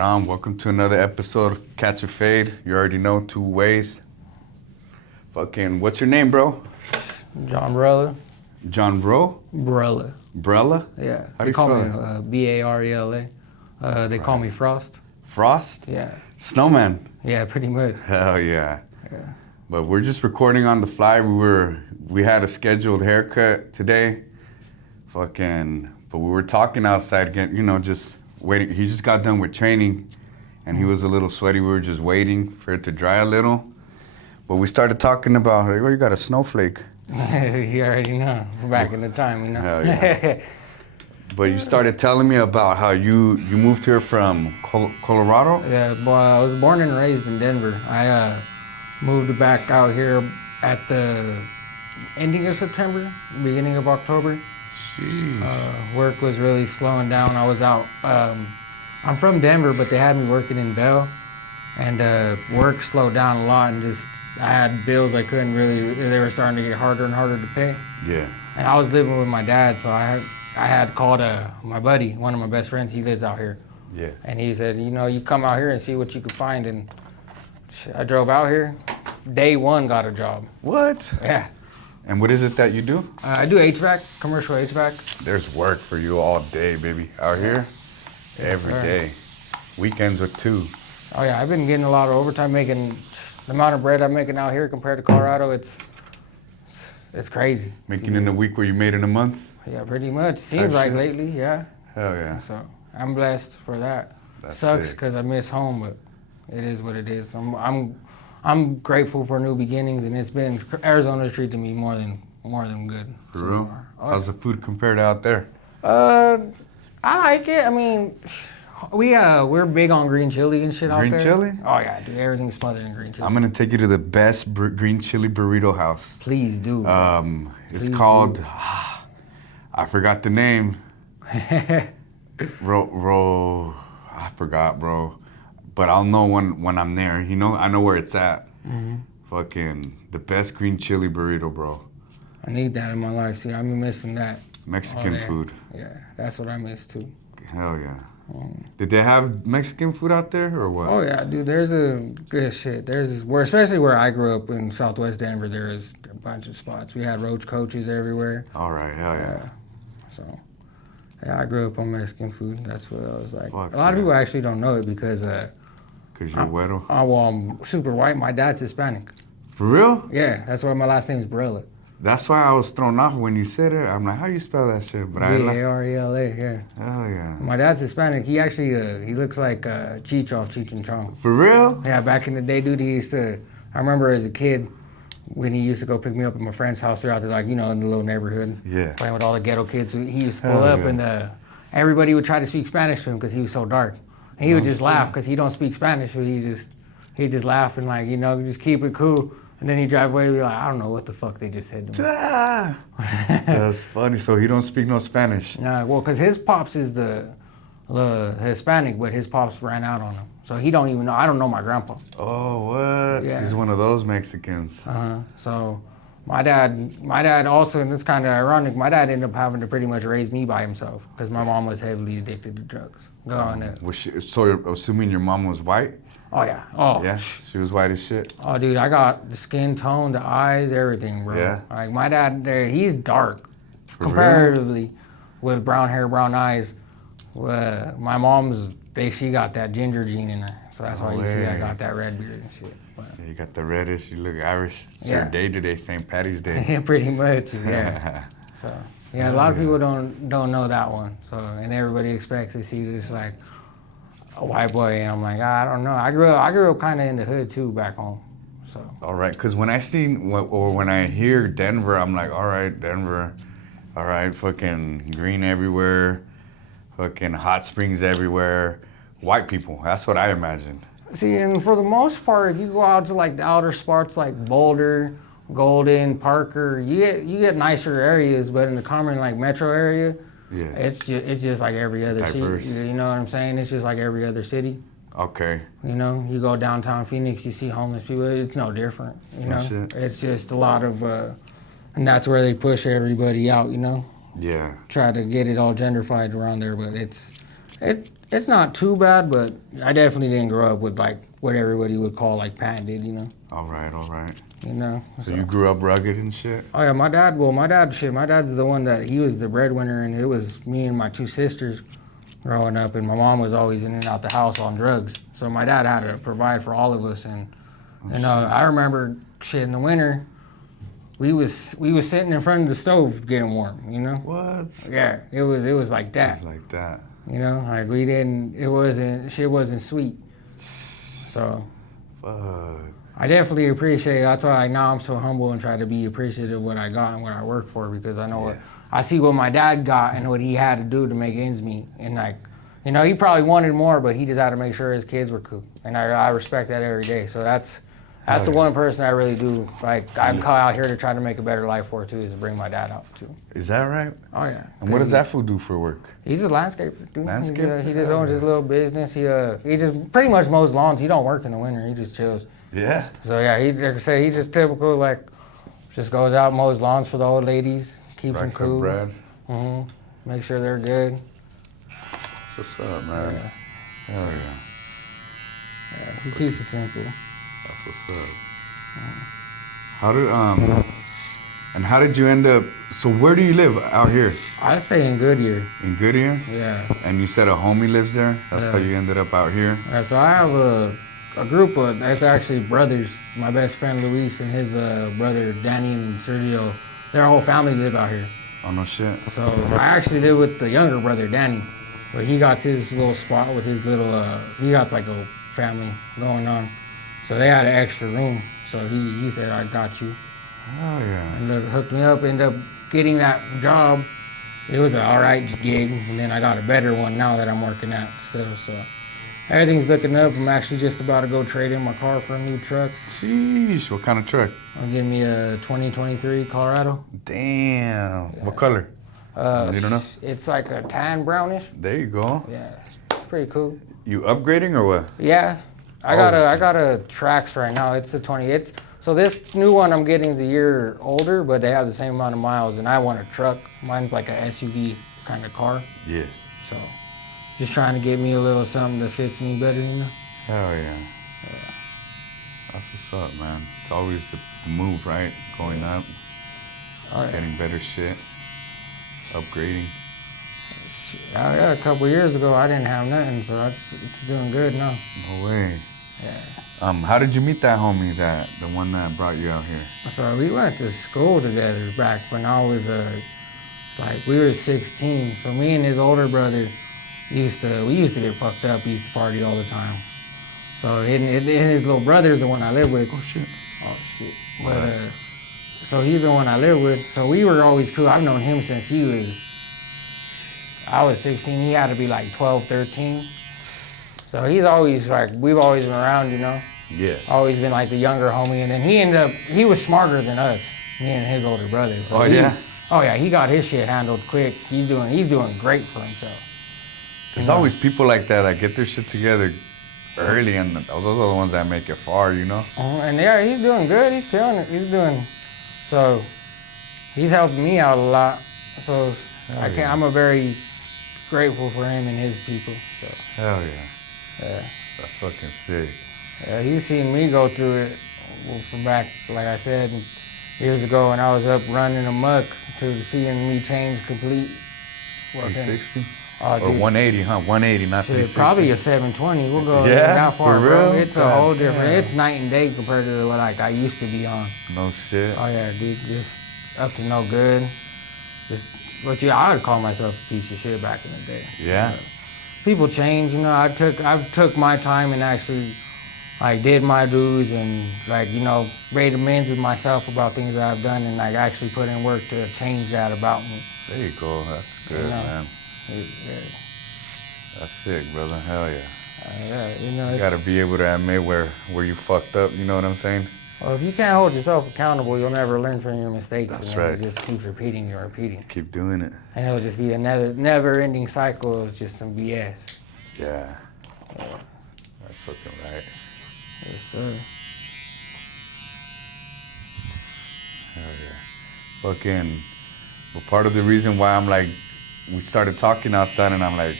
on. Welcome to another episode of Catch a Fade. You already know, two ways. Fucking, what's your name, bro? John Brella. John Bro? Brella. Brella? Yeah. How do They you call spell me Barela. They call me Frost. Frost? Yeah. Snowman? Yeah, pretty much. Hell yeah. Yeah. But we're just recording on the fly. We had a scheduled haircut today. But we were talking outside again, just waiting. He just got done with training and he was a little sweaty. We were just waiting for it to dry a little. But we started talking about, oh, you got a snowflake. You already know. Back in the time, Hell yeah. But you started telling me about how you moved here from Colorado? Yeah, boy, I was born and raised in Denver. I moved back out here at the ending of September, beginning of October. Work was really slowing down. I was out. I'm from Denver, but they had me working in Vail, and work slowed down a lot, and I had bills I couldn't really. They were starting to get harder and harder to pay. Yeah. And I was living with my dad, so I had called my buddy, one of my best friends. He lives out here. Yeah. And he said, you come out here and see what you could find. And I drove out here. Day one, got a job. What? Yeah. And what is it that you do? I do HVAC, commercial HVAC. There's work for you all day, baby. Out here, every day. Weekends are too. Oh yeah, I've been getting a lot of overtime, making the amount of bread I'm making out here compared to Colorado. It's crazy. Making in a week where you made in a month? Yeah, pretty much. Seems like lately, yeah. Hell yeah. So I'm blessed for that. That's Sucks sick. because I miss home, but it is what it is. I'm grateful for new beginnings, and Arizona's treated me more than good. For so real? far. How's the food compared to out there? I like it. I mean, we're big on green chili and shit out there. Green chili? Oh yeah, dude, everything's smothered in green chili. I'm gonna take you to the best green chili burrito house. Please do. It's Please called, do. I forgot the name. I forgot, bro. But I'll know when I'm there. I know where it's at. Mm-hmm. Fucking the best green chili burrito, bro. I need that in my life. See, I'm missing that. Mexican food. Yeah, that's what I miss too. Hell yeah. Did they have Mexican food out there or what? Oh yeah, dude. There's a good shit. Especially where I grew up in Southwest Denver. There is a bunch of spots. We had roach coaches everywhere. All right, hell yeah. So, yeah, I grew up on Mexican food. That's what I was like. Fuck a lot of yeah. people actually don't know it because you're güero? I'm super white. My dad's Hispanic. For real? Yeah, that's why my last name is Barela. That's why I was thrown off when you said it. I'm like, how you spell that shit? But Barela, yeah. Hell yeah. My dad's Hispanic. He actually, he looks like Cheech off Cheech and Chong. For real? Yeah, back in the day, dude, I remember as a kid, when he used to go pick me up at my friend's house, they're out there, like, in the little neighborhood. Yeah. Playing with all the ghetto kids. He used to pull up, and everybody would try to speak Spanish to him because he was so dark. And he would just laugh because he don't speak Spanish, so he'd just laugh and, like, just keep it cool. And then he'd drive away and be like, I don't know what the fuck they just said to me. That's funny. So he don't speak no Spanish? Nah, well, because his pops is the Hispanic, but his pops ran out on him. So he don't even know. I don't know my grandpa. Oh, what? Yeah. He's one of those Mexicans. So my dad also, and it's kind of ironic, my dad ended up having to pretty much raise me by himself because my mom was heavily addicted to drugs. So you're assuming your mom was white? Oh, yeah. Oh. Yeah, she was white as shit. Oh, dude, I got the skin tone, the eyes, everything, bro. Yeah. Like, my dad, he's dark, For comparatively, real? with brown hair, brown eyes. My mom's, she got that ginger gene in her. So that's why you see I got that red beard and shit. But, Yeah, you got the reddish, you look Irish. It's Yeah. your day today, St. Patty's Day. yeah, pretty much, yeah. So, yeah, a lot of people don't know that one. So, and everybody expects to see this, like, a white boy, and I'm like, I don't know. I grew up kind of in the hood too back home, so. All right, because when I hear Denver, I'm like, all right, Denver, all right, fucking green everywhere, fucking hot springs everywhere, white people. That's what I imagined. See, and for the most part, if you go out to like the outer spots like Boulder, Golden, Parker, you get nicer areas, but in the common like metro area, Yeah. it's just like every other Diverse. city. You know what I'm saying? It's just like every other city. Okay. You go downtown Phoenix, you see homeless people. It's no different. Shit. It's just a lot of, and that's where they push everybody out. Yeah. Try to get it all gentrified around there, but It's not too bad, but I definitely didn't grow up with like what everybody would call like Pat did, you know. All right. You know. So you grew up rugged and shit? Oh yeah, my dad's the one that he was the breadwinner, and it was me and my two sisters growing up, and my mom was always in and out the house on drugs. So my dad had to provide for all of us, and I remember shit in the winter. We was sitting in front of the stove getting warm, you know. What? Yeah, it was like that. It was like that. You know, like shit wasn't sweet. So. Fuck. I definitely appreciate it. That's why now I'm so humble and try to be appreciative of what I got and what I work for, because I know I see what my dad got and what he had to do to make ends meet. And like, you know, he probably wanted more, but he just had to make sure his kids were cool. And I respect that every day. So that's the one person I really do. Like, I'm out here to try to make a better life for too, is to bring my dad out too. Is that right? Oh yeah. And what does that fool do for work? He's a landscaper, dude. Landscaper? He just owns his little business. He just pretty much mows lawns. He don't work in the winter. He just chills. Yeah. So yeah, like I say, he's just typical, like, just goes out, mows lawns for the old ladies, keeps them cool. Bread. Make sure they're good. That's what's up, man. Yeah. Hell yeah. Yeah, he keeps it simple. That's what's up. How did you end up? So where do you live out here? I stay in Goodyear. In Goodyear? Yeah. And you said a homie lives there. That's how you ended up out here. Yeah, so I have a group of, that's actually brothers. My best friend Luis and his brother Danny and Sergio, their whole family live out here. Oh, no shit. So I actually live with the younger brother Danny, but he got his little spot with his little, he got like a family going on. So they had an extra room. So he said, I got you. Oh, yeah. And hooked me up, ended up getting that job. It was an all right gig, and then I got a better one now that I'm working at still. So everything's looking up. I'm actually just about to go trade in my car for a new truck. Sheesh, what kind of truck? I'm getting me a 2023 Colorado. Damn. Yeah. What color? You don't know? It's like a tan brownish. There you go. Yeah, pretty cool. You upgrading or what? Yeah, I got a Trax right now. It's a 20. So this new one I'm getting is a year older, but they have the same amount of miles, and I want a truck. Mine's like a SUV kind of car. Yeah. So just trying to get me a little something that fits me better, you know? Hell yeah. That's what's up, man. It's always the move, right? Going up, getting better shit, upgrading. Yeah, a couple years ago I didn't have nothing, so it's doing good now. No way. Yeah. How did you meet that homie, the one that brought you out here? So we went to school together back when I was we were 16. So me and his older brother we used to get fucked up. We used to party all the time. So his little brother's the one I live with. Oh shit. Oh shit. But so he's the one I live with. So we were always cool. I've known him since I was 16. He had to be like 12, 13. So he's always we've always been around, you know? Yeah. Always been like the younger homie. And then he was smarter than us, me and his older brother. So he got his shit handled quick. He's doing great for himself. There's always people like that get their shit together early, and those are the ones that make it far, you know? And yeah, he's doing good. He's killing it. So he's helping me out a lot. So I'm a very grateful for him and his people. So. Hell yeah. Yeah. That's fucking sick. Yeah, he's seen me go through it from back, like I said, years ago when I was up running amok to seeing me change complete. 360? Oh, or 180, huh? 180, not 360. Probably a 720. We'll go that far, for bro. real? It's a whole different. It's night and day compared to what I used to be on. No shit. Oh yeah, dude, just up to no good. I would call myself a piece of shit back in the day. Yeah. People change, you know. I've took my time and actually did my dues and made amends with myself about things that I've done and actually put in work to change that about me. There you go. That's good, man. Yeah. That's sick, brother. Hell yeah. Yeah, you gotta be able to admit where you fucked up. You know what I'm saying? Well, if you can't hold yourself accountable, you'll never learn from your mistakes. That's and right. It just keeps repeating and repeating. Keep doing it. And it'll just be another never-ending cycle of just some BS. Yeah. That's fucking right. Yes, sir. Hell yeah. Fucking. But part of the reason why we started talking outside, and I'm like,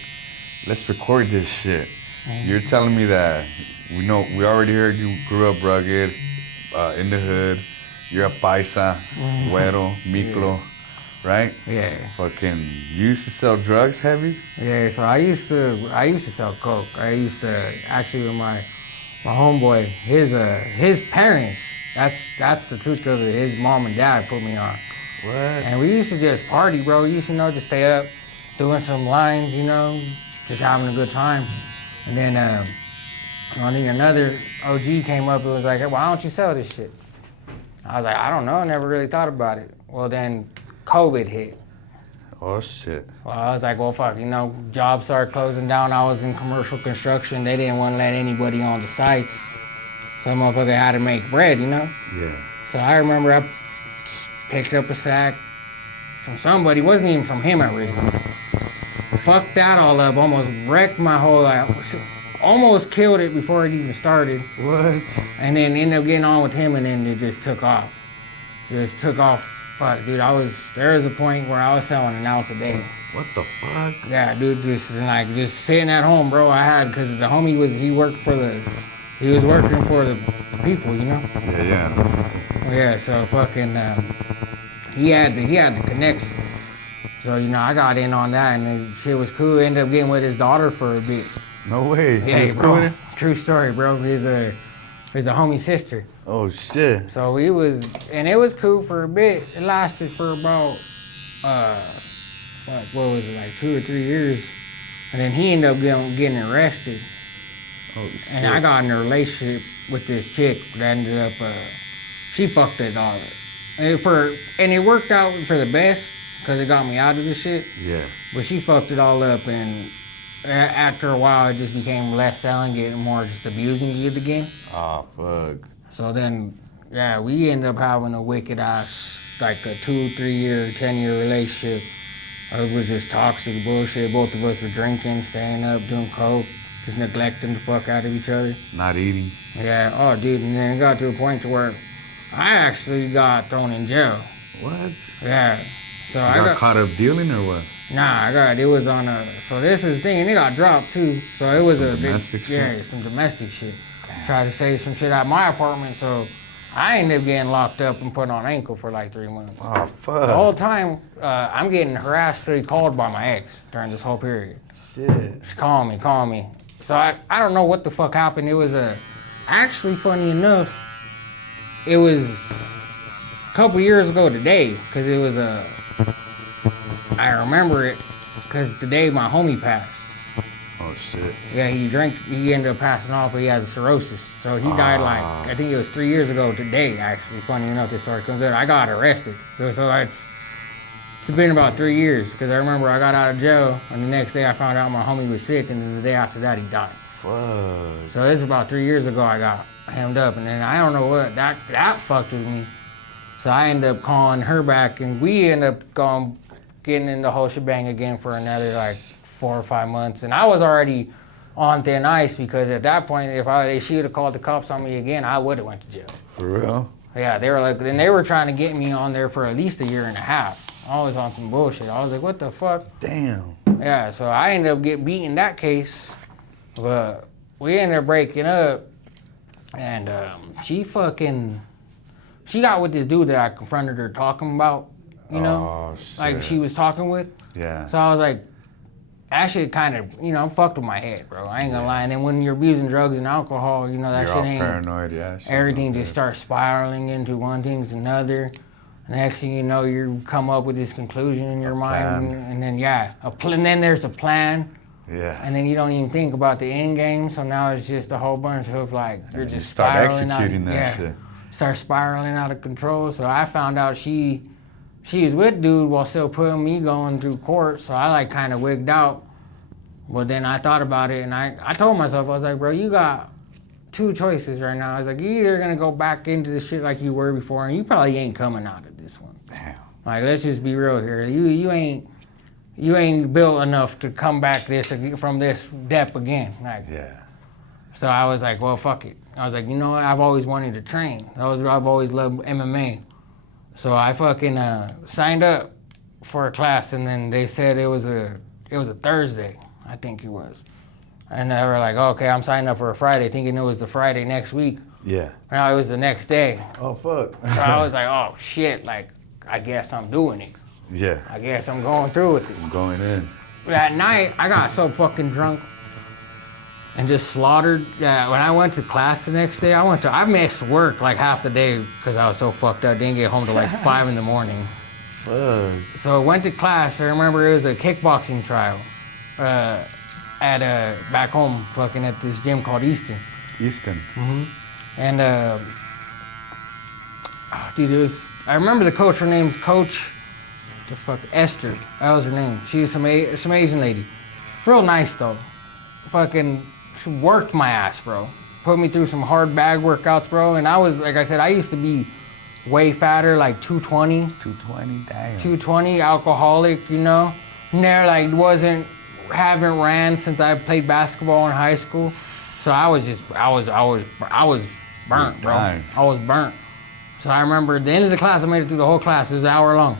let's record this shit. You're telling me that we already heard you grew up rugged, in the hood. You're a paisa, güero, micro, right? Yeah. Fucking, you used to sell drugs heavy? Yeah, so I used to sell coke. I used to actually with my homeboy, his parents. That's the truth of it. His mom and dad put me on. What? And we used to just party, bro. We used to, just stay up, doing some lines, just having a good time. And then I think another OG came up and was like, hey, why don't you sell this shit? I was like, I don't know, I never really thought about it. Well, then COVID hit. Oh, shit. Well, I was like, well, fuck, jobs started closing down. I was in commercial construction. They didn't want to let anybody on the sites. So motherfucker had to make bread, Yeah. So I remember I picked up a sack from somebody. It wasn't even from him originally. Fucked that all up, almost wrecked my whole life. Almost killed it before it even started. What? And then ended up getting on with him, and then it just took off. Fuck, dude, there was a point where I was selling an ounce a day. What the fuck? Yeah, dude, just sitting at home, bro. Because the homie he was working for the people, Yeah. Yeah, so fucking, he had the connection. So, I got in on that, and the shit was cool. Ended up getting with his daughter for a bit. No way. Yeah, bro. True story, bro. He's a homie's sister. Oh, shit. So it was cool for a bit. It lasted for about, what was it, like 2 or 3 years. And then he ended up getting arrested. Oh, shit. And I got in a relationship with this chick that ended up, she fucked it all up. And it worked out for the best, because it got me out of the shit. Yeah. But she fucked it all up, and after a while, it just became less selling, getting more just abusing you again. Oh, fuck. So then, yeah, we ended up having a wicked ass, like a 2, 3 year, 10-year relationship. It was just toxic bullshit. Both of us were drinking, staying up, doing coke, just neglecting the fuck out of each other. Not eating. Yeah, oh, dude, and then it got to a point to where I actually got thrown in jail. What? Yeah. So I got caught up dealing or what? Nah, it was on so this is the thing, and it got dropped too. So it was some domestic shit? Yeah, some domestic shit. Tried to save some shit out of my apartment, so I ended up getting locked up and put on ankle for like 3 months. Oh, fuck. The whole time, I'm getting harassingly called by my ex during this whole period. Shit. Just call me. So I don't know what the fuck happened. It was actually funny enough, it was a couple years ago today, because it was I remember it because the day my homie passed. Oh, shit. Yeah, he ended up passing off, he had cirrhosis. So he died I think it was 3 years ago today, actually. Funny enough, this story comes out. I got arrested. So it's been about 3 years, because I remember I got out of jail, and the next day I found out my homie was sick, and then the day after that he died. Fuck. So it's about 3 years ago I got hemmed up, and then I don't know what, that fucked with me. So I ended up calling her back, and we ended up getting in the whole shebang again for another like 4 or 5 months. And I was already on thin ice, because at that point, if she would have called the cops on me again, I would have went to jail. For real? Yeah, they were trying to get me on there for at least 1.5 years. I was on some bullshit. I was like, what the fuck? Damn. Yeah, so I ended up getting beat in that case, but we ended up breaking up, and she got with this dude that I confronted her talking about, Oh, shit. like she was talking with. Yeah. So I was like, that shit kind of, fucked with my head, bro. I ain't gonna lie. And then when you're abusing drugs and alcohol, that You're shit all ain't. paranoid, yeah. Everything just starts spiraling into one thing to another. Next thing you know, you come up with this conclusion in your mind, and then and then there's a plan. Yeah. And then you don't even think about the end game, so now it's just a whole bunch of like you're just start spiraling executing out, that shit. Start spiraling out of control. So I found out she is with dude while still putting me going through court. So I like kind of wigged out. But then I thought about it, and I told myself, I was like, bro, you got 2 choices right now. I was like, you're either gonna go back into the shit like you were before, and you probably ain't coming out of this one. Damn. Like, let's just be real here. You ain't built enough to come back from this depth again. Like, Yeah. So I was like, well, fuck it. I was like, you know what? I've always wanted to train. I've always loved MMA. So I fucking signed up for a class, and then they said it was a Thursday. I think it was. And they were like, okay, I'm signing up for a Friday, thinking it was the Friday next week. Yeah. Now it was the next day. Oh, fuck. So I was like, oh, shit, like, I guess I'm doing it. Yeah. I guess I'm going through with it. I'm going in. That night, I got so fucking drunk and just slaughtered. Yeah, when I went to class the next day, I missed work like half the day because I was so fucked up. Didn't get home till like 5 in the morning. Fuck. So I went to class. I remember it was a kickboxing trial at back home, fucking at this gym called Easton. Easton. And dude, it was. I remember the coach. Her name's Coach. The fuck, Esther. That was her name. She was some Asian lady. Real nice though. Fucking, she worked my ass, bro. Put me through some hard bag workouts, bro. And I was, like I said, I used to be way fatter, like 220. 220, damn. 220, alcoholic, you know. Never haven't ran since I played basketball in high school. So I was burnt, bro. Dying. I was burnt. So I remember at the end of the class, I made it through the whole class. It was an hour long.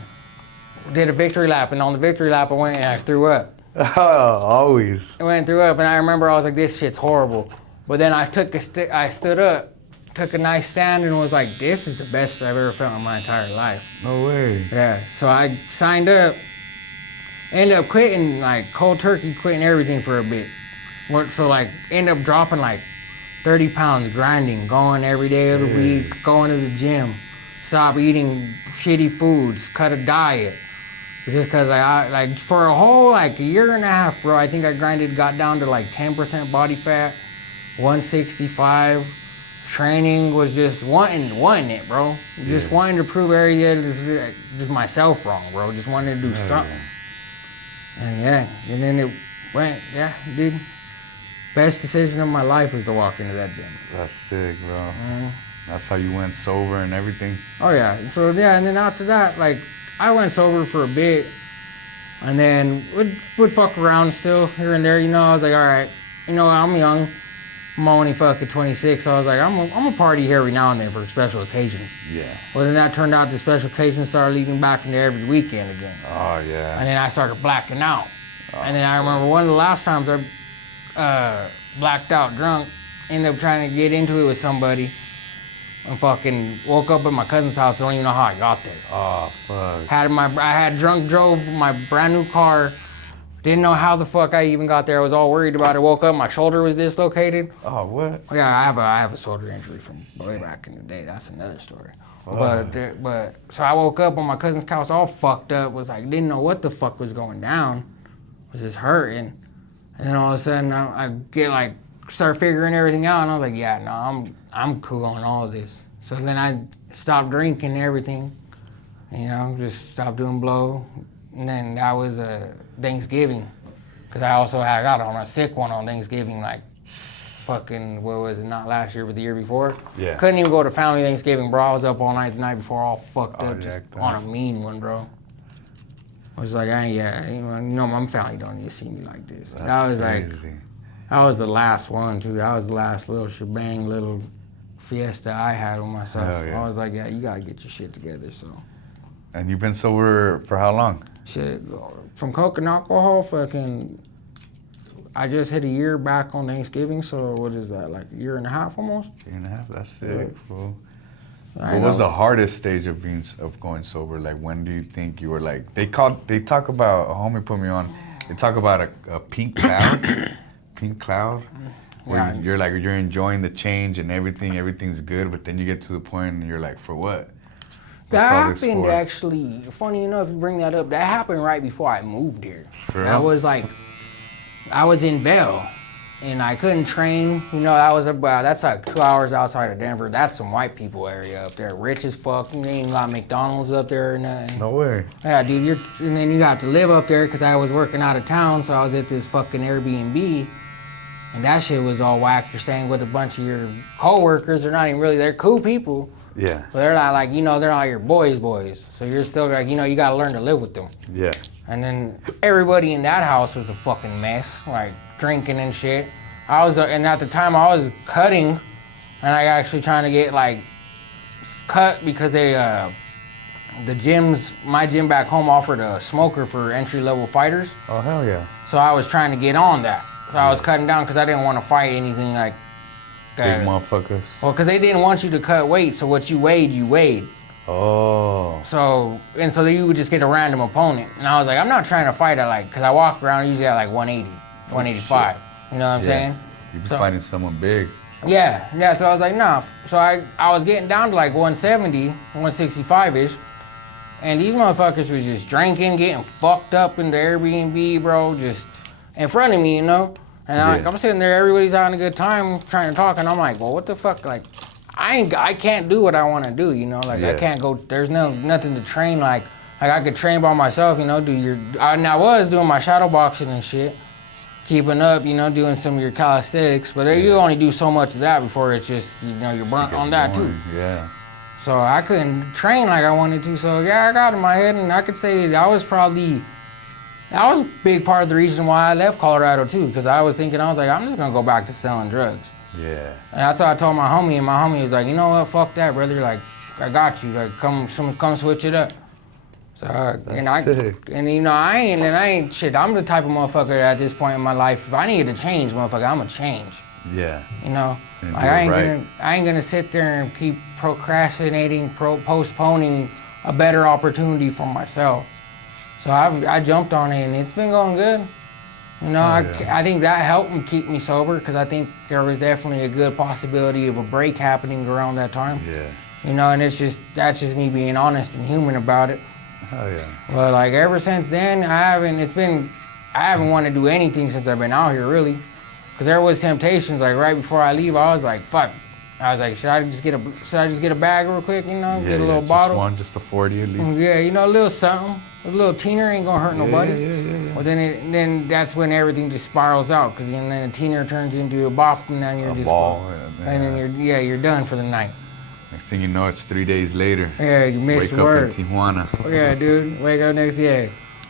Did a victory lap, and on the victory lap, I went and I threw up. Oh, always. I went and threw up, and I remember I was like, this shit's horrible. But then I stood up, took a nice stand, and was like, this is the best I've ever felt in my entire life. No way. Yeah, so I signed up, ended up quitting, like cold turkey, quitting everything for a bit. So like, ended up dropping like 30 pounds grinding, going every day of the week, going to the gym, stop eating shitty foods, cut a diet. Just because I for a whole like a year and a half, bro, I think I got down to like 10% body fat, 165. Training was just wanting it, bro. Just wanting to prove just myself wrong, bro. Just wanted to do something. And then it went, dude. Best decision of my life was to walk into that gym. That's sick, bro. That's how you went sober and everything? Oh, yeah. So, and then after that, like, I went sober for a bit, and then would fuck around still here and there, you know. I was like, all right, you know, I'm young. I'm only fucking 26, so I was like, I'm a party every now and then for special occasions. Yeah. Well, then that turned out the special occasions started leading back into every weekend again. Oh, yeah. And then I started blacking out. And then I remember one of the last times I blacked out drunk, ended up trying to get into it with somebody, and fucking woke up at my cousin's house. I don't even know how I got there. Oh, fuck. I had drove my brand new car. Didn't know how the fuck I even got there. I was all worried about it. Woke up, my shoulder was dislocated. Oh, what? Yeah, I have a shoulder injury from way back in the day. That's another story. But so I woke up on my cousin's couch, all fucked up. Was like, didn't know what the fuck was going down. Was just hurting, and then all of a sudden I start figuring everything out, and I was like, yeah, no, I'm cool on all of this. So then I stopped drinking everything, you know, just stopped doing blow. And then that was Thanksgiving, because I also got on a sick one on Thanksgiving, like fucking, what was it, not last year, but the year before. Yeah. Couldn't even go to family Thanksgiving, bro. I was up all night the night before, all fucked up, just on a mean one, bro. I was like, my family don't need to see me like this. That was crazy. That was the last one, too. That was the last little shebang, little fiesta I had with myself. I was like, yeah, you gotta get your shit together, so. And you've been sober for how long? Shit, from coke and alcohol, fucking, I just hit a year back on Thanksgiving, so what is that, like a year and a half almost? Year and a half, that's sick, bro. What was the hardest stage of going sober? Like, when do you think you were like, they talk about, a homie put me on, they talk about a pink cloud, where you're enjoying the change and everything's good, but then you get to the point and you're like, for what? That happened actually, funny enough you bring that up, that happened right before I moved here. I was in Vail, and I couldn't train, you know, that's like 2 hours outside of Denver. That's some white people area up there, rich as fuck. You ain't got McDonald's up there or nothing. No way. Yeah, dude, and then you have to live up there, because I was working out of town, so I was at this fucking Airbnb, and that shit was all whack. You're staying with a bunch of your co-workers. They're not even really, they're cool people. Yeah. But they're not like, you know, they're not your boys. So you're still like, you know, you gotta learn to live with them. Yeah. And then everybody in that house was a fucking mess, like drinking and shit. And at the time I was cutting, and I actually trying to get like cut because they my gym back home offered a smoker for entry-level fighters. Oh, hell yeah. So I was trying to get on that. So I was cutting down because I didn't want to fight anything like Big motherfuckers. Well, because they didn't want you to cut weight, so what you weighed. Oh. So you would just get a random opponent. And I was like, I'm not trying to fight at because I walk around usually at like 180, 185. You know what I'm saying? You'd be fighting someone big. Yeah, so I was like, nah. So I was getting down to like 170, 165-ish. And these motherfuckers was just drinking, getting fucked up in the Airbnb, bro, just in front of me, you know? And I'm sitting there, everybody's having a good time trying to talk, and I'm like, well, what the fuck? Like, I can't do what I want to do, you know? Like, I can't go, there's nothing to train like I could train by myself, you know, and I was doing my shadow boxing and shit, keeping up, you know, doing some of your calisthenics, but you only do so much of that before it's just, you know, you're burnt on that too. Yeah. So I couldn't train like I wanted to, so yeah, I got in my head, and I could say that was a big part of the reason why I left Colorado too, because I was like, I'm just gonna go back to selling drugs. Yeah. And that's what I told my homie, and my homie was like, you know what, fuck that, brother. Like, I got you. Like, come switch it up. So, I ain't shit. I'm the type of motherfucker at this point in my life, if I need to change, motherfucker, I'ma change. Yeah. You know, like, I ain't gonna sit there and keep procrastinating, postponing a better opportunity for myself. So I jumped on it, and it's been going good. You know, I think that helped me keep me sober, because I think there was definitely a good possibility of a break happening around that time. Yeah. You know, and that's just me being honest and human about it. Oh yeah. But like ever since then, I haven't wanted to do anything since I've been out here, really. Because there was temptations, like right before I leave, I was like, fuck. I was like, should I just get a bag real quick, you know, get a little bottle? Just a 40 at least. Yeah, you know, a little something. A little teener ain't gonna hurt nobody. Yeah. Well, then that's when everything just spirals out, because then a teener turns into a bop, and then you're just ball. And then you're done for the night. Next thing you know, it's 3 days later. Yeah, you missed work. Wake up in Tijuana. Yeah, dude. Wake up next day.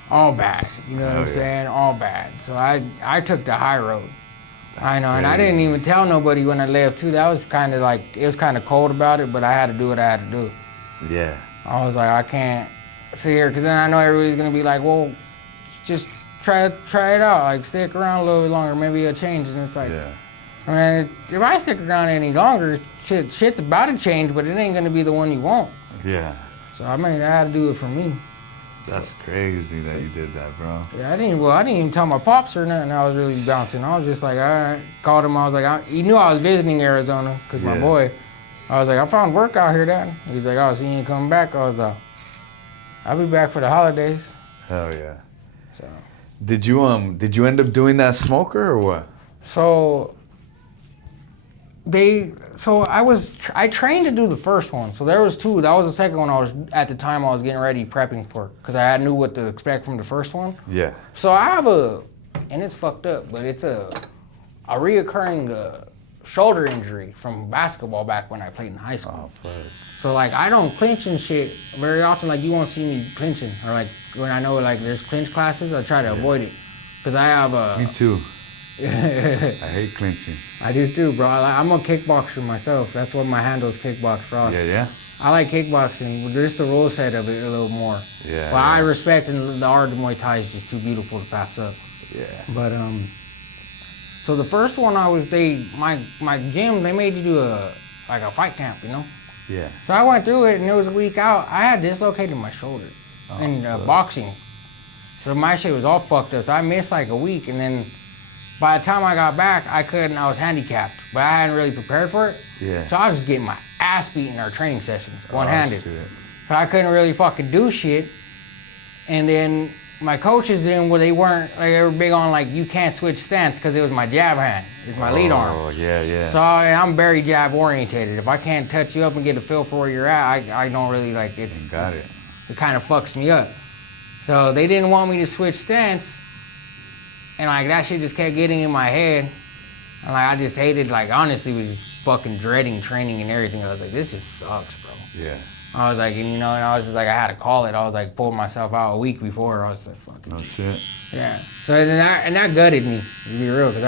All bad. You know what I'm saying? All bad. So I took the high road. I know, and I didn't even tell nobody when I left too. That was kind of like, it was kind of cold about it, but I had to do what I had to do. Yeah. I was like, I can't sit here, because then I know everybody's gonna be like, well, just try it out. Like, stick around a little bit longer, maybe it'll change. And it's like, I mean, if I stick around any longer, shit's about to change, but it ain't gonna be the one you want. Yeah. So I mean, I had to do it for me. That's crazy that you did that, bro. Yeah, I didn't even tell my pops or nothing. I was really bouncing. I was just like, all right. Called him. I was like, he knew I was visiting Arizona, because my boy. I was like, I found work out here, Dad. He's like, oh, so you ain't coming back? I was like, I'll be back for the holidays. Hell yeah. So. Did you end up doing that smoker or what? So I trained to do the first one. So there was two. That was the second one I was getting ready prepping for, because I knew what to expect from the first one. Yeah. So I have and it's fucked up, but it's a reoccurring shoulder injury from basketball back when I played in high school. Oh, fuck. So like, I don't clinch and shit very often. Like, you won't see me clinching, or like when I know like there's clinch classes, I try to avoid it, because I have Me too. I hate clinching. I do too, bro. I'm a kickboxer myself. That's what my handle is, Kickbox Frost. Yeah. I like kickboxing, but just the rule set of it a little more. Yeah. But I respect, and the art of Muay Thai is just too beautiful to pass up. Yeah. But so the first one my gym, they made you do a fight camp, you know? Yeah. So I went through it, and it was a week out. I had dislocated my shoulder in boxing. So my shit was all fucked up. So I missed like a week, and then by the time I got back, I was handicapped, but I hadn't really prepared for it. Yeah. So I was just getting my ass beat in our training sessions, one-handed. Shit. So I couldn't really fucking do shit. And then my coaches they were big on like, you can't switch stance, because it was my jab hand. It's my lead arm. Oh, yeah. So I'm very jab orientated. If I can't touch you up and get a feel for where you're at, I don't really like it. Got it. It kind of fucks me up. So they didn't want me to switch stance. And like, that shit just kept getting in my head. And like, I just hated, like, honestly was just fucking dreading training and everything. I was like, this just sucks, bro. Yeah. I was like, and I was just like, I had to call it. I was like, pulled myself out a week before. I was like, fucking. Oh shit. Yeah. So and that gutted me, to be real, because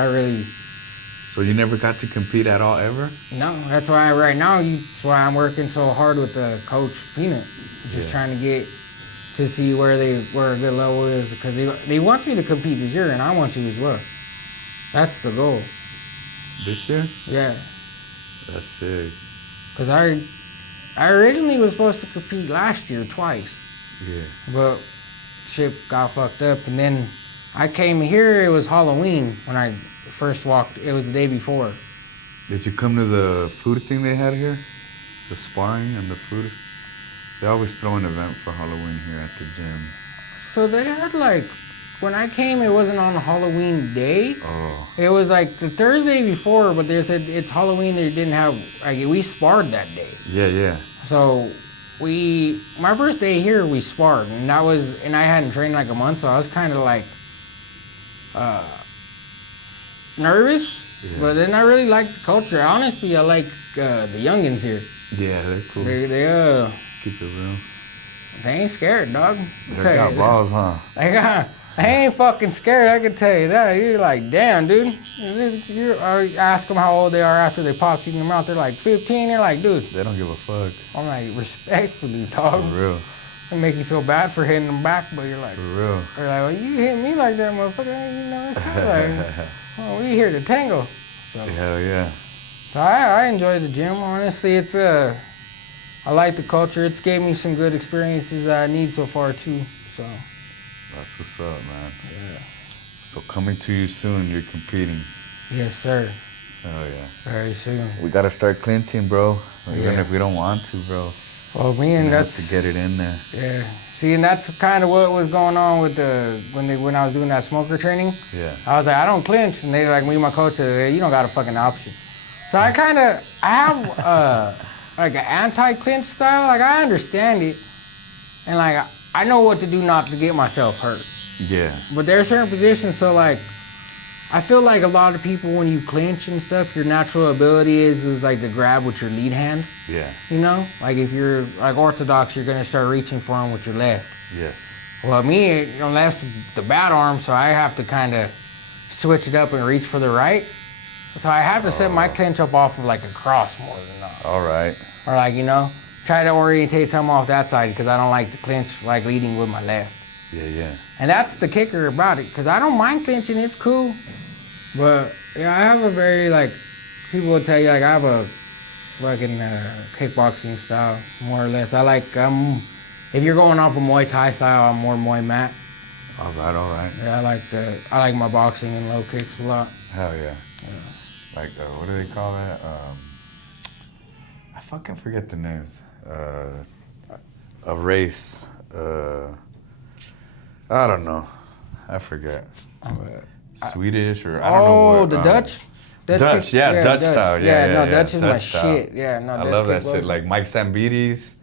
So you never got to compete at all ever? No, that's why right now, that's why I'm working so hard with the coach Peanut. Just trying to get to see where a good level is, because they want me to compete this year, and I want to as well. That's the goal. This year? Yeah. That's sick. Because I originally was supposed to compete last year twice. Yeah. But shit got fucked up, and then I came here, it was Halloween when I first walked. It was the day before. Did you come to the food thing they had here? The sparring and the food? They always throw an event for Halloween here at the gym. So they had like, when I came, it wasn't on Halloween day. Oh. It was like the Thursday before, but they said it's Halloween. They didn't have, like, we sparred that day. Yeah, yeah. So my first day here, we sparred, and I hadn't trained in like a month, so I was kind of like nervous. Yeah. But then I really liked the culture. Honestly, I like the youngins here. Yeah, they're cool. They keep it real. They ain't scared, dog. They got balls, huh? They ain't fucking scared, I can tell you that. You're like, damn, dude. You ask them how old they are after they pop shooting them out. They're like 15. They're like, dude. They don't give a fuck. I'm like, respectfully, dog. For real. It make you feel bad for hitting them back, but you're like, for real. They're like, well, you hit me like that, motherfucker. You know, it's like, oh, we here to tango. So, hell yeah. So I enjoy the gym. Honestly, I like the culture. It's gave me some good experiences that I need so far too. So that's what's up, man. Yeah. So coming to you soon, you're competing. Yes, sir. Oh yeah. Very soon. We gotta start clinching, bro. Even if we don't want to, bro. Well, me and that's to get it in there. Yeah. See, and that's kind of what was going on with when I was doing that smoker training. Yeah. I was like, I don't clinch, and they like me and my coach said, hey, you don't got a fucking option. So I have like an anti-clinch style. Like I understand it, and like I know what to do not to get myself hurt. Yeah. But there are certain positions, so like I feel like a lot of people when you clinch and stuff, your natural ability is like to grab with your lead hand. Yeah. You know, like if you're like orthodox, you're gonna start reaching for them with your left. Yes. Well, me, left's the bad arm, so I have to kind of switch it up and reach for the right. So I have to set my clinch up off of like a cross more than not. All right. Or like, try to orientate some off that side because I don't like to clinch like leading with my left. Yeah, yeah. And that's the kicker about it, because I don't mind clinching, it's cool. But yeah, I have a very people will tell you I have a fucking kickboxing style, more or less. I like, if you're going off a Muay Thai style, I'm more Muay mat. All right. Yeah, I like my boxing and low kicks a lot. Hell yeah. Like, what do they call that? I fucking forget the names. A race. I don't know. I forget. Swedish or I don't know what. Oh, the Dutch? Dutch style. Yeah, Dutch is my style. shit. Yeah, no, I love that shit. Like Mike Zambides.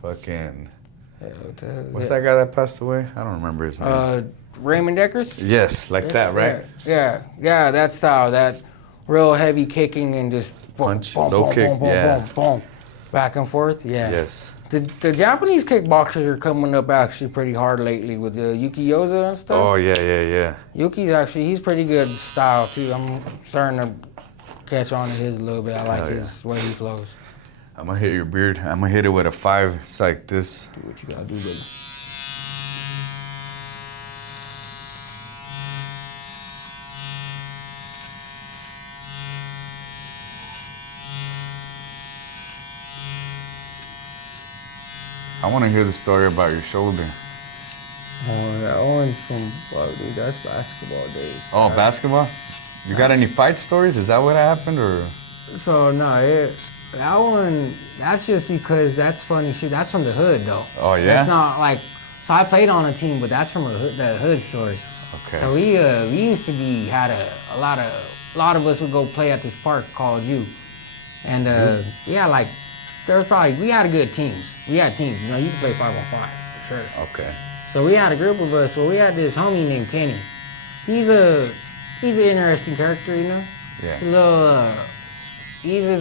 Fucking. What's that guy that passed away? I don't remember his name. Raymond Deckers? Yes, like that, right? Yeah, that style. That real heavy kicking and just punch, boom, low boom, kick, boom, boom, boom, boom, back and forth. Yeah. Yes. The Japanese kickboxers are coming up actually pretty hard lately with the Yuki Yoza and stuff. Oh yeah. Yuki's he's pretty good style too. I'm starting to catch on to his a little bit. I like his way he flows. I'm gonna hit your beard. I'm gonna hit it with a 5. It's like this. Do what you gotta do, baby. I want to hear the story about your shoulder. Oh, that one's from, dude, that's basketball days. Oh, basketball? You got any fight stories? Is that what happened, or? So, no, that one, that's just because that's funny shit. That's from the hood, though. Oh, yeah? That's not so I played on a team, but that's from the hood story. Okay. So we used to had a lot of us would go play at this park called U. And, there was probably, we had good teams. We had teams, you can play 5-on-5, for sure. Okay. So we had a group of us, we had this homie named Kenny. He's an interesting character, Yeah. He's as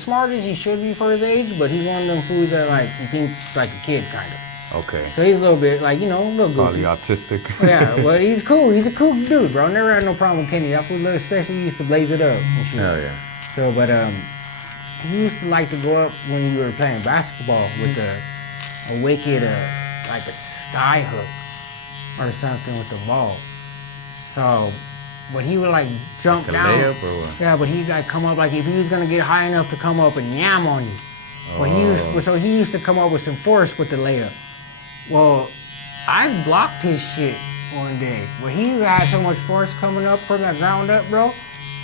smart as he should be for his age, but he's one of them fools that he thinks like a kid, kind of. Okay. So he's a little bit like, you know, a little Probably goofy. autistic. Yeah, but he's cool. He's a cool dude, bro. Never had no problem with Kenny. That fool, especially he used to blaze it up and shit. Hell yeah. So, but he used to like to go up when you were playing basketball with a wicked, like a sky hook or something with the ball. So, but he would like jump Like a down. layup or what? Yeah, but he'd like come up like if he was gonna get high enough to come up and yam on you. But he used to come up with some force with the layup. Well, I blocked his shit one day. But he had so much force coming up from that ground up, bro.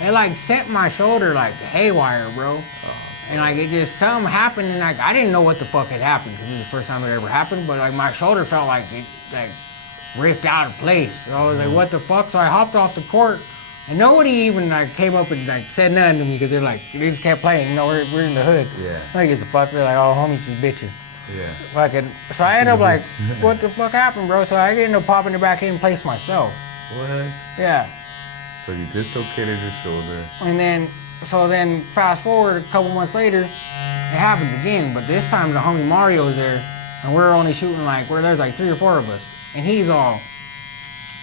It like sent my shoulder like haywire, bro. And like it just something happened and like I didn't know what the fuck had happened because it was the first time it ever happened. But like my shoulder felt like it like ripped out of place. So I was like, what the fuck? So I hopped off the court. And nobody even like came up and like said nothing to me because they're like, they just kept playing. You know, we're in the hood. Yeah. I think it's a fuck. They're like, oh, homie's just bitching. Yeah. Fucking. So I ended up like, what the fuck happened, bro? So I ended up popping it back in place myself. What? Yeah. So you dislocated your shoulder. And then fast forward a couple months later, it happens again. But this time the homie Mario's there, and we're only shooting like where there's like 3 or 4 of us, and he's all,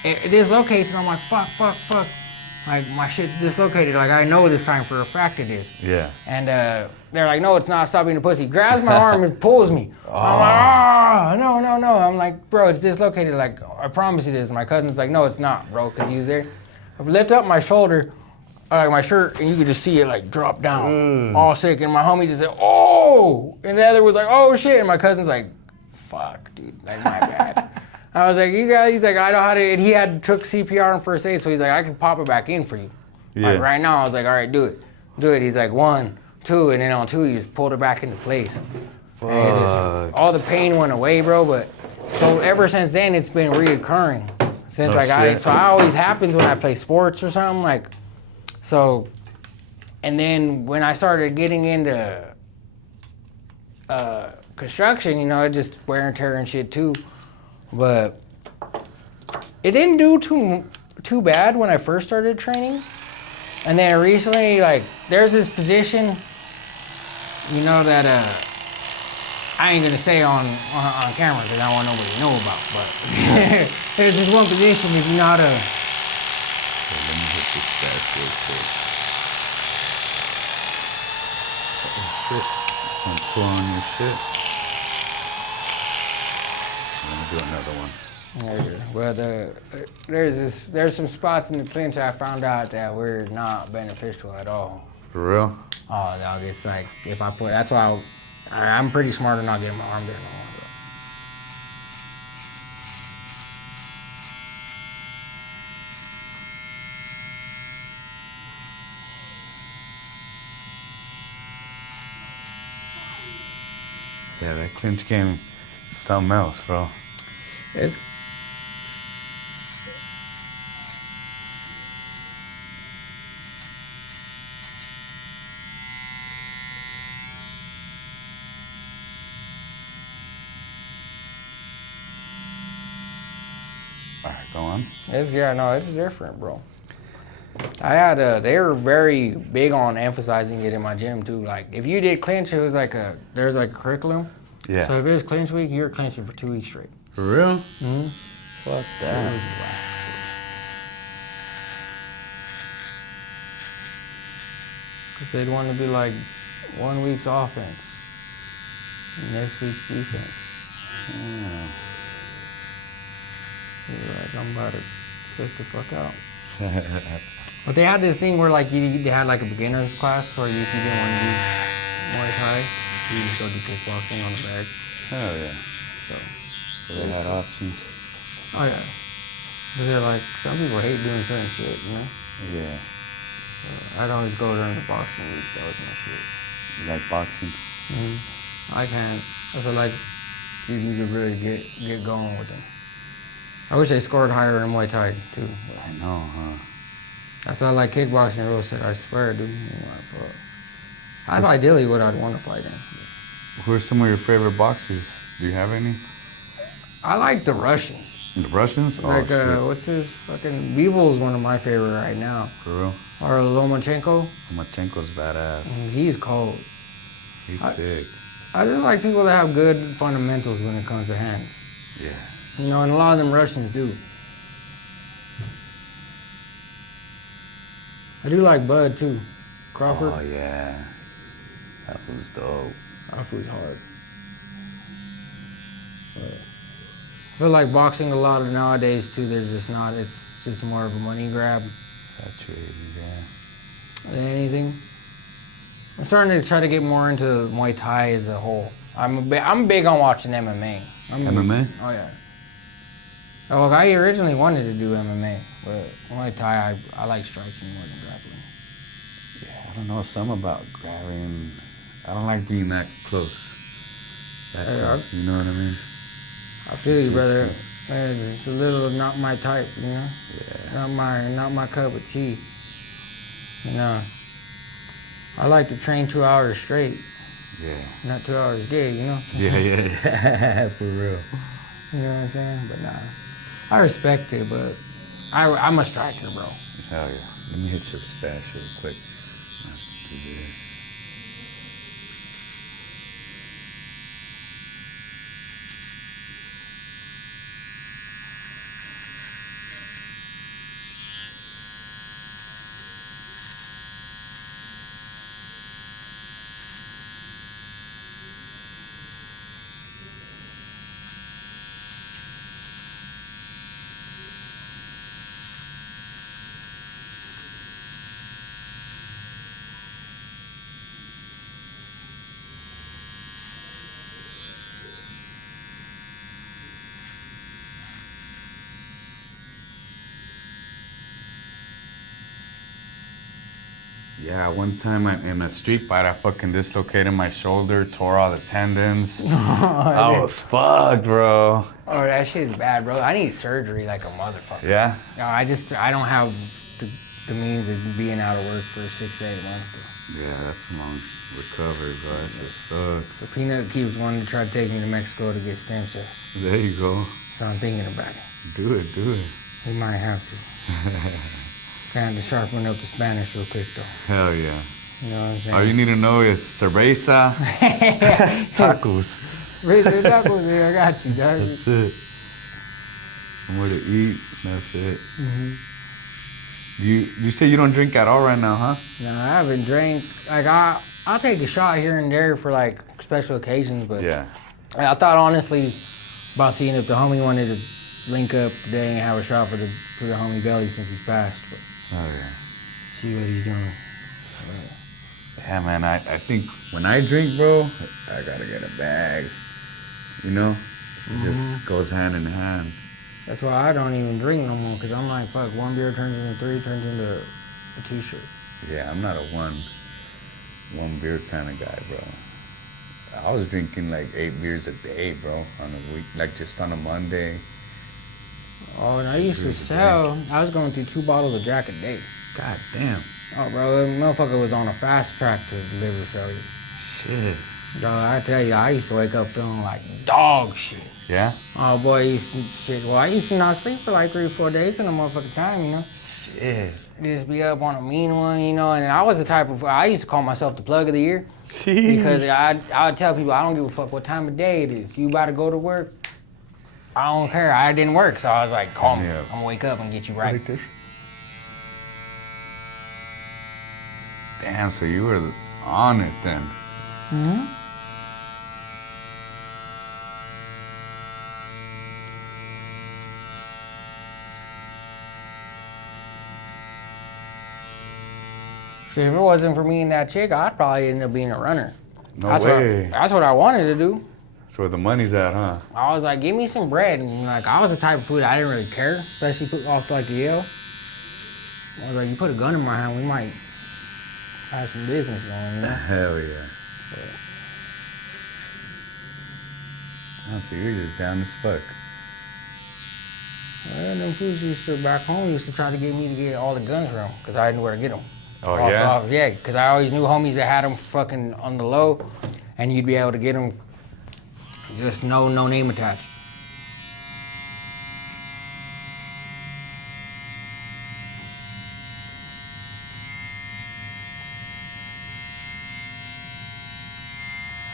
it dislocates, and I'm like, fuck. Like, my shit's dislocated. Like, I know this time for a fact it is. Yeah. And they're like, no, it's not. Stop being a pussy. Grabs my arm and pulls me. I'm like, no. I'm like, bro, it's dislocated. Like, I promise you this. My cousin's like, no, it's not, bro, because he was there. I lift up my shoulder, like my shirt, and you could just see it, like, drop down. All sick. And my homie just said, oh! And the other was like, oh, shit. And my cousin's like, fuck, dude. Like, my bad. I was like, you guys, he's like, I know how to, and he took CPR and first aid, so he's like, I can pop it back in for you. Yeah. Like right now, I was like, all right, do it. He's like, 1, 2, and then on 2, he just pulled it back into place. And it just, all the pain went away, bro, but, so ever since then, it's been reoccurring. Since I got it, so it always happens when I play sports or something, like, so, and then when I started getting into construction, you know, it just wear and tear and shit too. But it didn't do too bad when I first started training. And then recently, like, there's this position, you know, that I ain't gonna say on camera because I don't want nobody to know about, but there's this one position if you know how to... Okay, let me hit this back real quick. Oh, shit. Some pull on your shit. I'm gonna do another one. Well, there's some spots in the clinch I found out that were not beneficial at all. For real? Oh, dog, it's like if I put, that's why I'm pretty smart to not get my arm there no more. Yeah, that clinch game is something else, bro. It's All right, go on. It's different, bro. They were very big on emphasizing it in my gym too. Like if you did clinch, it was like there's like a curriculum. Yeah. So if it was clinch week, you're clinching for 2 weeks straight. For real? Mm-hmm. Fuck that. Because they'd want to be like 1 week's offense, next week's defense. Yeah. You're like, I'm about to flip the fuck out. But they had this thing where like they had like a beginner's class where if you didn't want to do Muay Thai, you just go do kickboxing on the bag. Hell yeah. So they had options. Oh yeah. But they're like, some people hate doing certain shit, you know? Yeah. So I'd always go during the boxing week, that was my shit. You like boxing? Mm-hmm. I can't. I feel like you need to really get going with them. I wish they scored higher in Muay Thai too. I know, huh? That's not like kickboxing rules said, I swear, dude. That's ideally what I'd want to fight in. Who are some of your favorite boxers? Do you have any? I like the Russians. The Russians? Like, shit. what's his fucking... Bevel's one of my favorite right now. For real? Or Lomachenko. Lomachenko's badass. He's cold. He's sick. I just like people that have good fundamentals when it comes to hands. Yeah. You know, and a lot of them Russians do. I do like Bud too. Crawford. Oh yeah. That was dope. That food's hard. But I feel like boxing a lot of nowadays too, there's just not, it's just more of a money grab Saturated, yeah. than anything. I'm starting to try to get more into Muay Thai as a whole. I'm big on watching MMA. MMA? Oh yeah. Oh, I originally wanted to do MMA, but Muay Thai, I like striking more than grappling. Yeah, I don't know, something about grabbing. I don't like being that close. That close, you know what I mean? I feel you, brother. It's a little not my type, you know? Yeah. Not my cup of tea. You know, I like to train 2 hours straight. Yeah. Not 2 hours gay, you know? Yeah. For real. You know what I'm saying? But nah, I respect it, but I'm a striker, bro. Hell yeah. Let me hit your stash real quick. Let's do this. Yeah, one time in a street fight, I fucking dislocated my shoulder, tore all the tendons. I was fucked, bro. Oh, that shit's bad, bro. I need surgery like a motherfucker. Yeah? No, I don't have the means of being out of work for 6 to 8 months. Though. Yeah, that's a long recovery, bro. That shit sucks. So Peanut keeps wanting to try to take me to Mexico to get stem cells. There you go. So I'm thinking about it. Do it. We might have to. Gonna have to sharpen up the Spanish real quick, though. Hell yeah. You know what I'm saying? All you need to know is cerveza, tacos. Raise tacos, I got you, dog. That's it. Somewhere to eat, that's it. You say you don't drink at all right now, huh? No, I haven't drank. Like, I'll take a shot here and there for, like, special occasions, but Yeah. I thought, honestly, about seeing if the homie wanted to link up today and have a shot for the homie Belly since he's passed. But Oh yeah. see what he's doing. Yeah, man, I think when I drink, bro, I gotta get a bag. You know? It just goes hand in hand. That's why I don't even drink no more, because I'm like, fuck, one beer turns into 3, turns into a t-shirt. Yeah, I'm not a one beer kind of guy, bro. I was drinking like 8 beers a day, bro, on a week, like just on a Monday. Oh, and I used to sell, I was going through 2 bottles of Jack a day. God damn. Oh, bro, that motherfucker was on a fast track to liver failure. Shit. Dog, I tell you, I used to wake up feeling like dog shit. Yeah? Oh, boy, I used to not sleep for like 3 or 4 days in a motherfucking time, you know? Shit. Just be up on a mean one, you know? And I was the type of, I used to call myself the plug of the year. Jeez. Because I would tell people, I don't give a fuck what time of day it is. You about to go to work? I don't care. I didn't work, so I was like, call me. Yeah. I'm gonna wake up and get you right. Damn, so you were on it then. Shit, if it wasn't for me and that chick, I'd probably end up being a runner. No That's way. That's what I wanted to do. That's where the money's at, huh? I was like, give me some bread. And like, I was the type of food I didn't really care, especially put off like Yale. I was like, you put a gun in my hand, we might have some business going, you know? Hell yeah. Oh, so you're just down as fuck. Well, them fools used to, back home, used to try to get me to get all the guns from, because I didn't know where to get them. Oh, yeah? Yeah, because I always knew homies that had them fucking on the low, and you'd be able to get them just no name attached.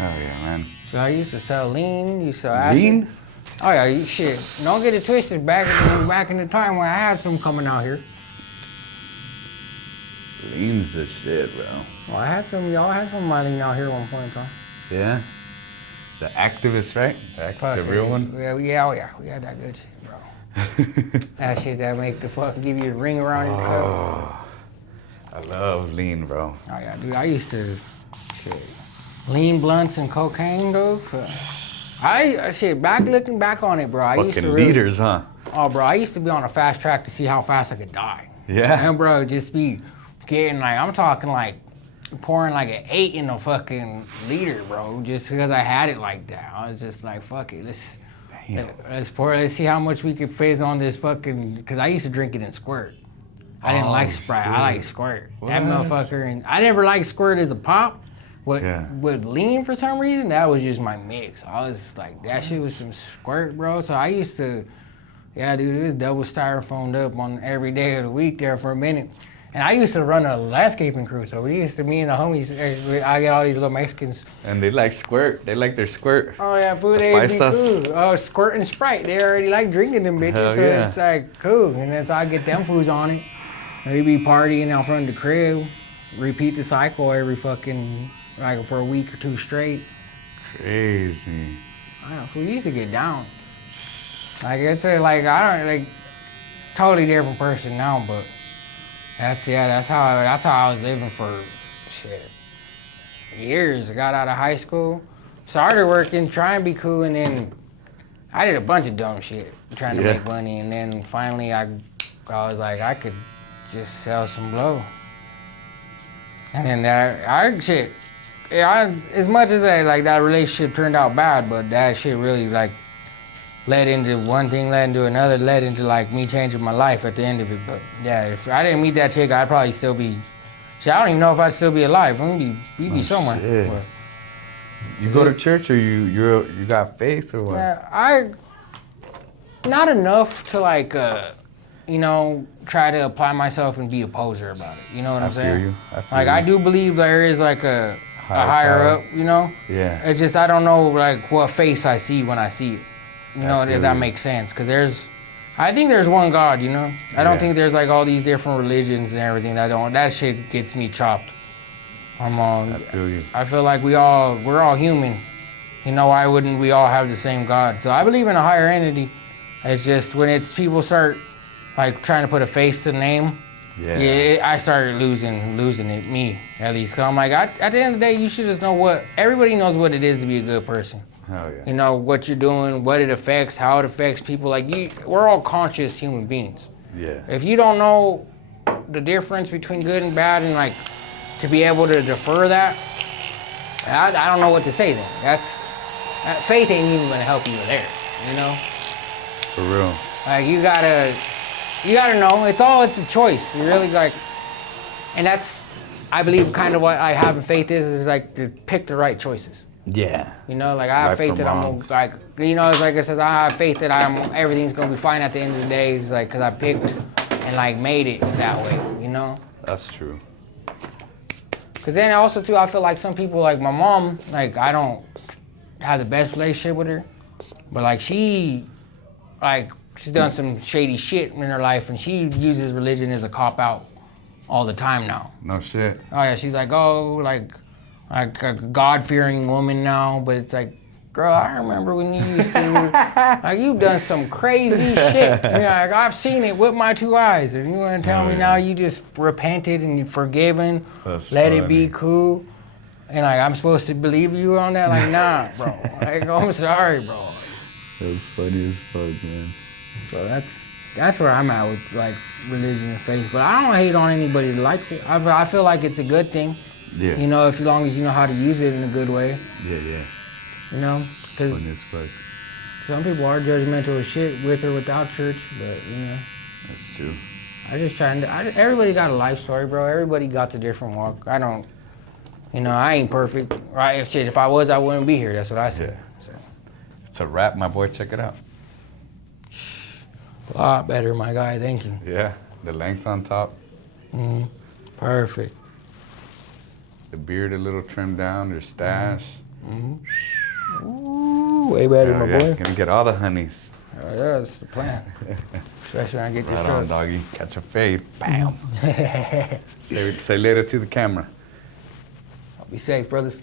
Hell yeah, man. So I used to sell lean, used to sell acid. Lean? Oh yeah, shit. Don't get it twisted. Back in the time when I had some coming out here. Lean's the shit, bro. Well, I had some. Y'all had some of my lean out here at one point in time. Yeah. The activist, right? The real one? Yeah, oh yeah. We had that good shit, bro. That shit that make the fuck give you a ring around your cup. I love lean, bro. Oh yeah, dude. I used to shit. Lean blunts and cocaine, though. Looking back on it, bro. I used to Fucking really, leaders, huh? Oh, bro. I used to be on a fast track to see how fast I could die. Yeah. And bro, just be getting like, I'm talking like pouring like an 8 in a fucking liter, bro, just because I had it like that. I was just like, fuck it, let's pour. Let's see how much we could fizz on this fucking. Because I used to drink it in squirt. I didn't like Sprite. I like squirt. What? That motherfucker, and I never liked squirt as a pop. With lean for some reason, that was just my mix. I was like, that shit was some squirt, bro. So I used to, yeah, dude, it was double styrofoamed up on every day of the week there for a minute. And I used to run a landscaping crew, so me and the homies, I get all these little Mexicans. And they like squirt. They like their squirt. Oh yeah, food, they be cool. Oh, squirt and Sprite. They already like drinking them bitches, Hell so yeah. it's like cool. And then so I get them foods on it. And we be partying out front of the crib, repeat the cycle every fucking, like for a week or two straight. Crazy. I don't know, we used to get down. Like it's I don't like totally different person now, but that's how I was living for shit years. I got out of high school, started working, trying to be cool, and then I did a bunch of dumb shit trying to make money, and then finally I was like, I could just sell some blow. And then as much as that relationship turned out bad, but that shit really like led into one thing, led into another, led into like me changing my life at the end of it. But yeah, if I didn't meet that chick, I'd probably still be. Shit, I don't even know if I'd still be alive. We'd be somewhere. Shit. You go to church or you got faith or what? Yeah, not enough to like try to apply myself and be a poser about it. You know what I'm saying? I feel like you. I do believe there is like a higher up. You know? Yeah. It's just I don't know like what face I see when I see it. You know, if that makes sense. Because I think there's one God, you know? I don't think there's like all these different religions and everything. That shit gets me chopped. I feel you. I feel like we're all human. You know, why wouldn't we all have the same God? So I believe in a higher entity. It's just when people start like trying to put a face to the name, I started losing it, me at least. Cause I'm like, at the end of the day, you should just know everybody knows what it is to be a good person. Hell yeah. You know, what you're doing, what it affects, how it affects people. Like, we're all conscious human beings. Yeah. If you don't know the difference between good and bad and, like, to be able to defer that, I don't know what to say then. Faith ain't even gonna help you there, you know? For real. Like, you gotta know. It's a choice. You really, like, and that's, I believe, kind of what I have in faith is like, to pick the right choices. Yeah. You know, like I have faith that I'm like, you know, it's like I said, I have faith that everything's gonna be fine at the end of the day. It's like, cause I picked and like made it that way, you know? That's true. Cause then also too, I feel like some people, like my mom, like I don't have the best relationship with her, but like she's done some shady shit in her life and she uses religion as a cop out all the time now. No shit. Oh yeah, she's like, like a God-fearing woman now, but it's like, girl, I remember when you used to, like, you've done some crazy shit. You know, like, I've seen it with my 2 eyes. And you want to tell me now you just repented and you're forgiven, let it be cool, and like, I'm supposed to believe you on that? Like, nah, bro. Like, I'm sorry, bro. That's funny as fuck, man. So that's where I'm at with, like, religion and faith. But I don't hate on anybody that likes it. I feel like it's a good thing. Yeah. You know, as long as you know how to use it in a good way. Yeah. You know? Because some people are judgmental as shit with or without church, but, you know. That's true. Everybody got a life story, bro. Everybody got a different walk. I ain't perfect. Right? If I was, I wouldn't be here. That's what I said. Yeah. So. It's a wrap, my boy. Check it out. A lot better, my guy. Thank you. Yeah. The length's on top. Perfect. The beard a little trimmed down, your stash. Ooh, way better, my Yeah, boy. gonna get all the honeys. Yeah, that's the plan. Especially when I get this Right on, truck. doggy. Catch a fade. Bam. Say later to the camera. Be safe, brothers.